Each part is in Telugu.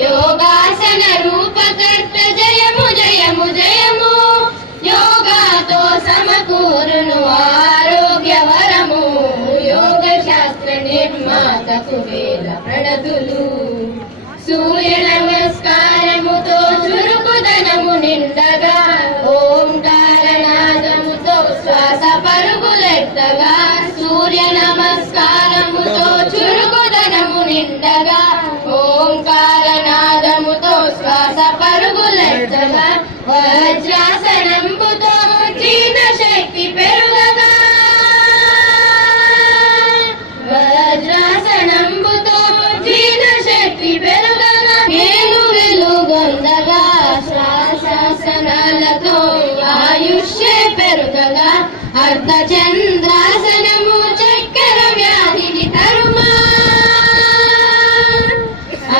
योगासन रूपकर्त जयमु जयमु जयमु योगातो समकूर्णु आरोग्य वरमु योग शास्त्र निर्मात कुबेर प्रणतुलु सूर्य नमस्कारमुतो చురుకుదనము నిండగా ఓంకారనాదముతో శ్వాస పరుగులెత్తగా సూర్య నమస్కారముతో చురుకుదనము నిండగా ఓంకారనాదముతో శ్వాస పరుగులెత్తగా వజ్రాసనంబుతో జీర్ణ శక్తి పెరుగగా వజ్రాసనంబుతో జీర్ణ శక్తి పెరుగగా మేలు వెలుగొందగా శ్వాసాసనాలతో ఆయుష్యే పెరుగగా అర్ధచంద్రాసనము చక్కెర వ్యాధిని తరుమా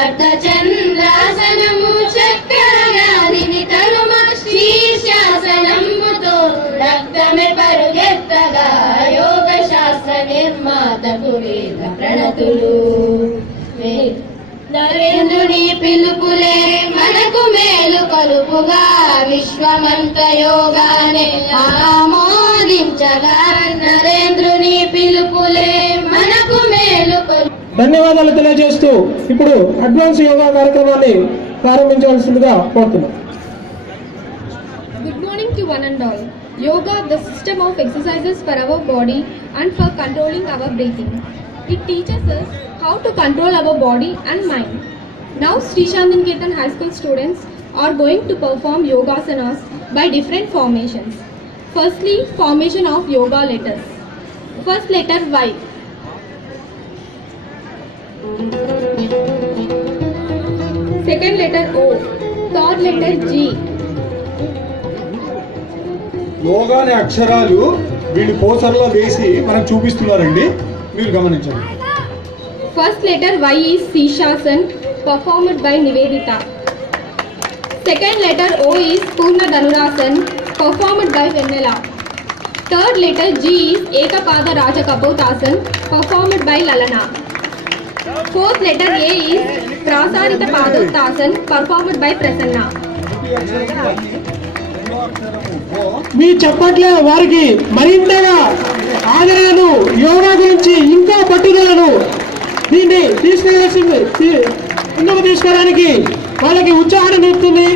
అర్ధచంద్రాసనము చక్కెర వ్యాధిని తరుమా శీర్షాసనముతో రక్తమే పరుగెత్తగా యోగ శాస్త్ర నిర్మాతకు వేద ప్రణతులు నరేంద్రుని పిలుపులే మనకు మేలు కలుపుగా విశ్వమంత యోగానే ఆమోదించగా నరేంద్రుని పిలుపులే మనకు మేలు ధన్యవాదాలు తెలియజేస్తూ ఇప్పుడు అడ్వాన్స్ యోగా కార్యక్రమాన్ని ప్రారంభించవలసిందిగా కోరుతున్నాం. Good morning to one and all. Yoga, the system of exercises for our body and for controlling our breathing. It teaches us how to control our body and mind. Now Sri Shantiniketan High School students are going to perform yogasanas by different formations. Firstly, formation of yoga letters. First letter Y. Second letter O. Third letter G. Yoga అనే అక్షరాలు వీళ్ళు పోసర్లో వేసి మనకు చూపిస్తున్నారండి, మీరు గమనించండి. First letter Y is Sishasana, performed by Nivedita. Second letter O is Purna Dhanurasana, performed by Vennela. Third letter G is Ekapada Raja Kapautasana, performed by Lalana. Fourth letter A is Prasarita Padottasana, performed by Prasanna. మీ చప్పట్ల వారికి మరింతగా ఆదరణను, యోగా గురించి ఇంకా పట్టుదలను దీన్ని ముందుకు తీసుకోవడానికి వాళ్ళకి ఉత్సాహాన్ని నింపుతుంది.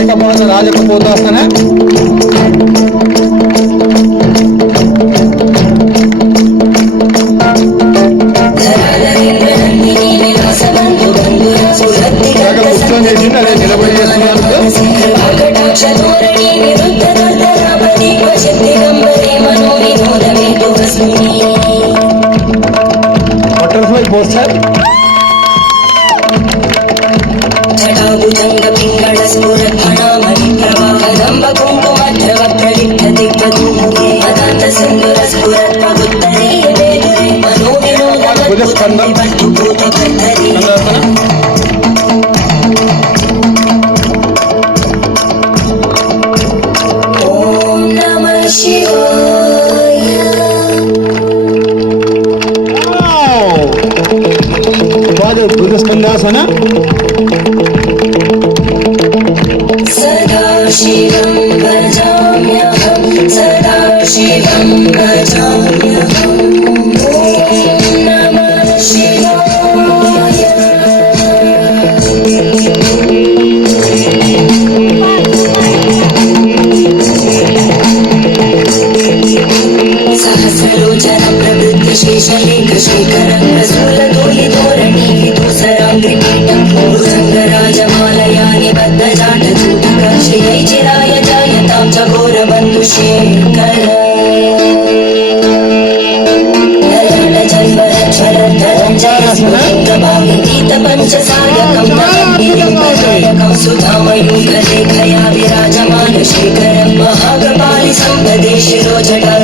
ఏకపాద రాజకపోతాసన ఉత్సవం చేసింది, అదే నిలబడి చేస్తున్నారు. బటర్ఫ్లై పోస్టర్ భుజస్కంధాసన సదాశివం భజామ్యహం సదాశివం భజామ్యహం ఓం నమః శివాయ. शेखरं रसूलतोहि धोरणि विदुसराङ्घ्रिपीठं भुजङ्गराजमालया निबद्धजाटचूटकर्षियै चिराय जायतां च घोरबन्धुशेखर पंचसायकं सुधामयूखलेखया विराजमान शेखरं महाकपालि सम्पदे शिरोजटा